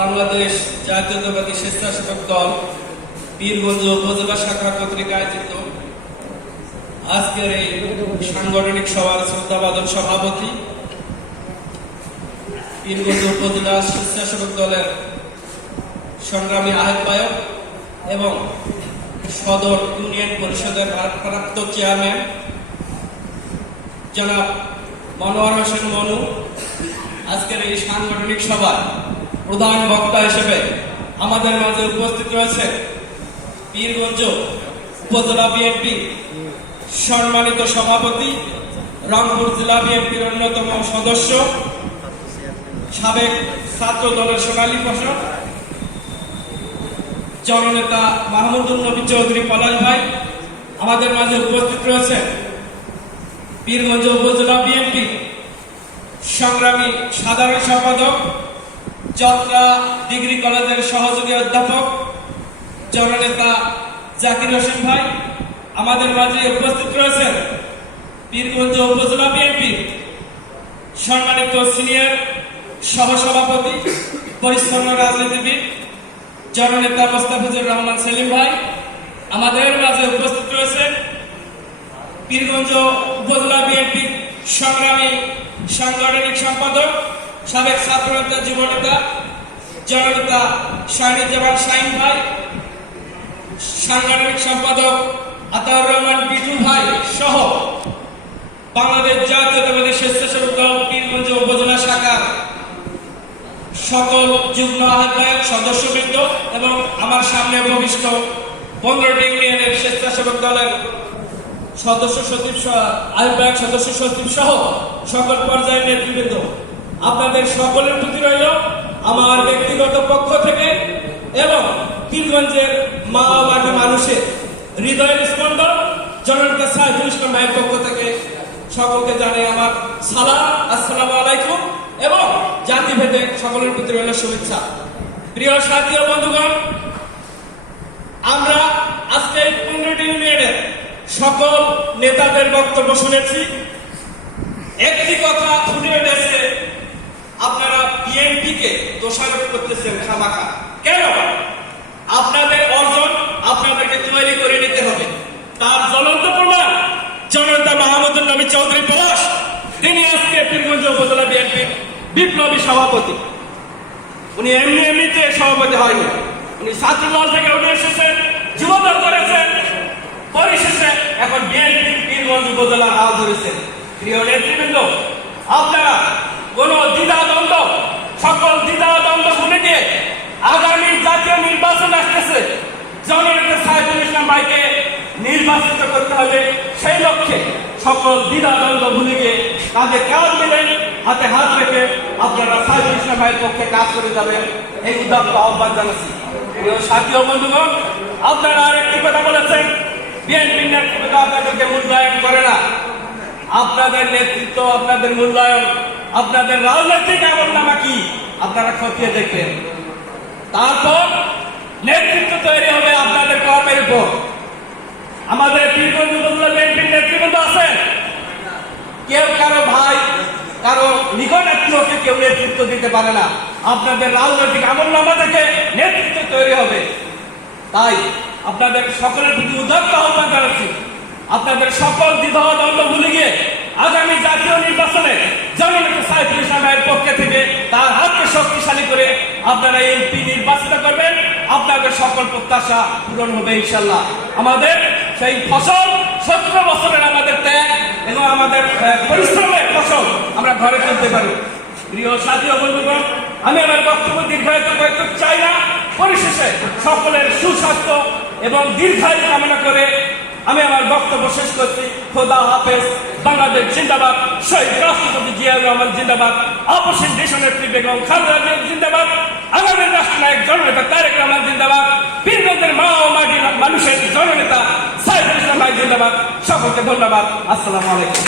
বাংলাদেশ জাতীয়তাবাদী স্বেচ্ছাসেবক দল পীরগঞ্জ উপজেলা শাখা কর্তৃক আয়োজিত। আজকের এই সাংগঠনিক সভার শ্রদ্ধাবাদন সভাপতি পীরগঞ্জ উপজেলা স্বেচ্ছাসেবক দলের সংগ্রামী আহ্বায়ক এবং সদর ইউনিয়ন পরিষদের ভারপ্রাপ্ত চেয়ারম্যান জনাব মনোয়ার হোসেন মনু। আজকের এই সাংগঠনিক সভায় প্রধান বক্তা হিসেবে আমাদের মাঝে উপস্থিত রয়েছে পীরগঞ্জ উপজেলা বিএনপি সম্মানিত সভাপতি, রংপুর জেলা বিএনপির অন্যতম সদস্য, সাবেক ছাত্র দলের সোনালী ফসল জননেতা মাহমুদুল নবী চৌধুরী পলাশ ভাই, আমাদের মাঝে উপস্থিত রয়েছে পীরগঞ্জ উপজেলা বিএনপি সংগ্রামী সাধারণ সম্পাদক চত্রা ডিগ্রি কলেজের সহযোগী অধ্যাপক জননেতা জাকির হোসেন ভাই, আমাদের মাঝে উপস্থিত রয়েছেন পীরগঞ্জ উপজেলা বিএনপি সম্মানিত সিনিয়র সহসভাপতি, পরিচ্ছন্ন রাজনীতিবিদ জননেতা মোস্তাফিজুর রহমান সেলিম ভাই, আমাদের মাঝে উপস্থিত রয়েছেন পীরগঞ্জ উপজেলা বিএনপি সংগ্রামী সাংগঠনিক সম্পাদক সাবেক ছাত্রনেতা যুবনেতা, জননেতা শাহিনুজ্জামান শাহিন ভাই, সাংগঠনিক সম্পাদক আতাউর রহমান বিটু ভাই সহ বাংলাদেশ জাতীয়তাবাদী স্বেচ্ছাসেবক দল পীরগঞ্জ উপজেলা শাখার সকল যুগ্ম আহ্বায়ক, সদস্যবৃন্দ এবং আমার সামনে উপবিষ্ট পনেরোটি ইউনিয়নের স্বেচ্ছাসেবক দলের সদস্য সচিব আহ্বায়ক সদস্য সচিব সহ সকল পর্যায়ের নেতৃবৃন্দ। আপনাদের সকলের প্রতি রইল আমার ব্যক্তিগত পক্ষ থেকে এবং পীরগঞ্জের মা মাটি মানুষের হৃদয়ের স্পন্দন জননেতা সাইফুল ইসলাম ভাইয়ের পক্ষ থেকে সকলকে জানাই আমার সালাম, আসসালামু আলাইকুম এবং জাতিভেদে সকলের প্রতি রইল শুভেচ্ছা। প্রিয় সাথী বন্ধুগণ, আমরা আজকে এই পনেরোটি ইউনিয়নের সকল নেতাদের বক্তব্য শুনেছি একটি কথা ফুটে উঠেছে আপনারা বিএনপি কে দোষারোপ করতেছেন খামাখা। কেন? আপনাদের অর্জন আপনাদেরকে তৈরি করে নিতে হবে। তার জ্বলন্ত প্রমাণ জনতা মাহমুদুল নবী চৌধুরী পলাশ। তিনি আজকে পীরগঞ্জ উপজেলা বিএনপির বিপ্লবী সভাপতি। উনি এমনি এমনিতে সভাপতি হয়নি। উনি ছাত্রদল থেকে উঠে এসেছেন, যুবদল করেছেন পরিশেষে এখন বিএনপি পীরগঞ্জ উপজেলা হাল ধরেছেন। প্রিয় নেতৃবৃন্দ, আপনারা কোন দ্বিধা দ্বন্দ্ব সকল দ্বিধা দ্বন্দ্ব ভুলে গিয়ে আগামী জাতীয় নির্বাচন আসতেছে। জননেতা সাইফুল ইসলাম ভাইকে নির্বাচিত করতে হবে। সেই লক্ষ্যে সকল দ্বিধা দ্বন্দ্ব ভুলে গিয়ে কাঁধে কাঁধ মিলে হাতে হাত রেখে আপনারা সাইফুল ইসলাম ভাইয়ের পক্ষে কাজ করে যাবেন। এই উদ্যোগ আহ্বান জানাচ্ছি। প্রিয় সাথী ও বন্ধুগণ, আপনারা আরেকটি কথা বলেছেন। বিএনপি নেতৃত্ব আপনাদেরকে মূল্যায়ন করে না। আপনাদের নেতৃত্ব, আপনাদের মূল্যায়ন আপনাদের রাজনৈতিক আমলনামা কি? আপনারা খতিয়ে দেখবেন। তারপর নেতৃত্ব তৈরি হবে আপনাদের কর্মের উপর। আমাদের পীরগঞ্জ উপজেলা নেতৃবৃন্দ আছেন? কেউ কারও ভাই, কারও নিকট আত্মীয়কে কেউ নেতৃত্ব দিতে পারে না। আপনাদের রাজনৈতিক আমল নামা থেকে নেতৃত্ব তৈরি হবে। তাই আপনাদের সকলের প্রতি উদাত্ত আহ্বান জানাচ্ছি। আপনাদের সকল দ্বিধাহ দ্বন্দ্ব ভুলে গিয়ে আগামী জাতীয় নির্বাচনে আপনারা এমপি নির্বাচিত করবেন, আপনাদের সকল প্রত্যাশা পূরণ হবে ইনশাল্লাহ আমাদের সেই ফসল সতেরো বছরের আমাদের ত্যাগ এবং আমাদের পরিশ্রমের ফসল আমরা ঘরে তুলতে পারি। প্রিয় সাথী বন্ধুগণ, আমি আমার বক্তব্য দীর্ঘায়িত করতে চাই না। পরিশেষে সকলের সুস্বাস্থ্য এবং দীর্ঘায়ু কামনা করে আমি আমার বক্তব্য শেষ করছি। খোদা হাফেজ। বাংলাদেশ জিন্দাবাদ। শহীদ রাষ্ট্রপতি জিয়াউর রহমান জিন্দাবাদ। আপসীন দেশনেত্রী বেগম খালেদা জিয়া জিন্দাবাদ। রাষ্ট্র রাষ্ট্রনায়ক জননেতা তারেক রহমান জিন্দাবাদ। বীরগঞ্জের মা ও মাটি মানুষের জননেতা সাইফুল ইসলাম জিন্দাবাদ। সকলকে ধন্যবাদ। আসসালামু আলাইকুম।